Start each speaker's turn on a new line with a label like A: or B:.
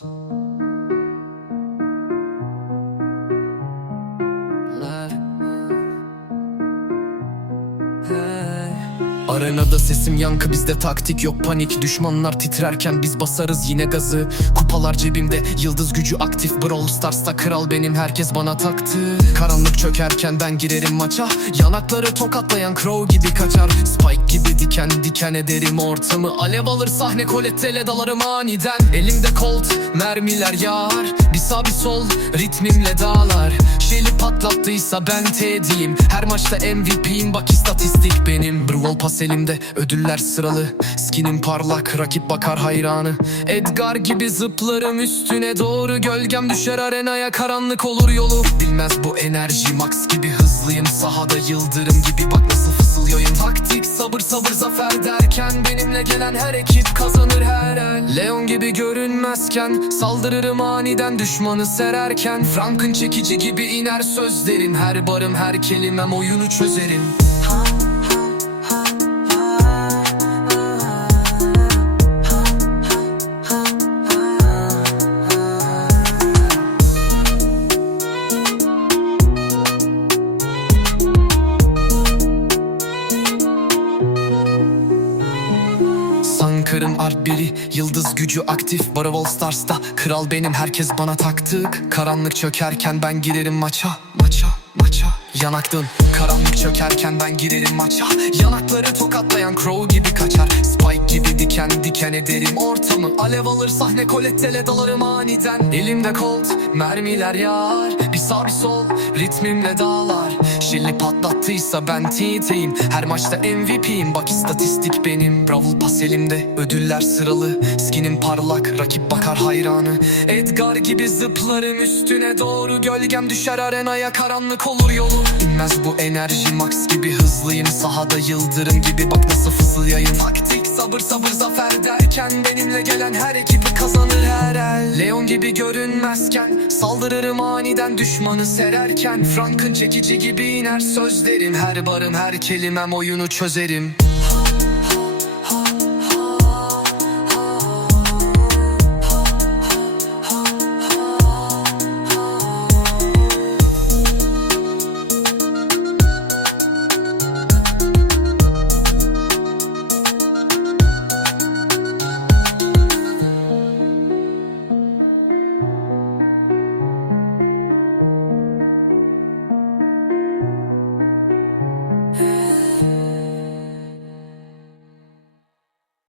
A: Thank you. Arenada sesim yankı bizde taktik yok panik. Düşmanlar titrerken biz basarız yine gazı. Kupalar cebimde yıldız gücü aktif. Brawl Stars'ta kral benim herkes bana taktı. Karanlık çökerken ben girerim maça. Yanakları tokatlayan Crow gibi kaçar. Spike gibi diken diken ederim ortamı. Alev alır sahne kolettele dalarım aniden. Elimde Colt mermiler yağar. Bir sağ bir sol ritmimle dağlar. Şeli patlattıysa ben Teddy'yim Her maçta MVP'yim bak istatistik benim Brawl pas elimde ödüller sıralı. Skinim parlak rakip bakar hayranı. Edgar gibi zıplarım üstüne doğru. Gölgem düşer arenaya karanlık olur yolu. Bilmez bu enerji max gibi hızlıyım. Sahada yıldırım gibi bak nasıl fısıldıyorum Taktik sabır sabır zafer derken Benimle gelen her ekip kazanır her el. Leon gibi görünmezken Saldırırım aniden. Düşmanı sererken Frank'ın çekici gibi iner sözlerim Her barım her kelimem oyunu çözerim Sankırım art biri Yıldız gücü aktif. Brawl Stars'ta Kral benim herkes bana taktık. Karanlık çökerken ben girerim maça Maça maça. Yanaktın Karanlık çökerken ben girerim maça. Yanakları tokatlayan Crow gibi kaçar. Spike gibi diken diken ederim ortamı. Alev alır sahne kolettele dalarım aniden. Elimde Colt mermiler yağar Bir sağ bir sol ritmimle dağlar Şilli patlattıysa ben TT'yim Her maçta MVP'yim bak istatistik benim. Brawl pas elimde. Ödüller sıralı. Skinim parlak. Rakip bakar hayranı. Edgar gibi zıplarım üstüne doğru. Gölgem düşer arenaya karanlık olur yolu. İnmez bu enerji max gibi hızlıyım. Sahada yıldırım gibi bak nasıl fısıldayayım Taktik sabır sabır zafer derken Benimle gelen her ekibi kazanır her el. Leon gibi görünmezken Saldırırım aniden düşmanı sererken. Frank'ın çekici gibi iner sözlerim. Her barım her kelimem oyunu çözerim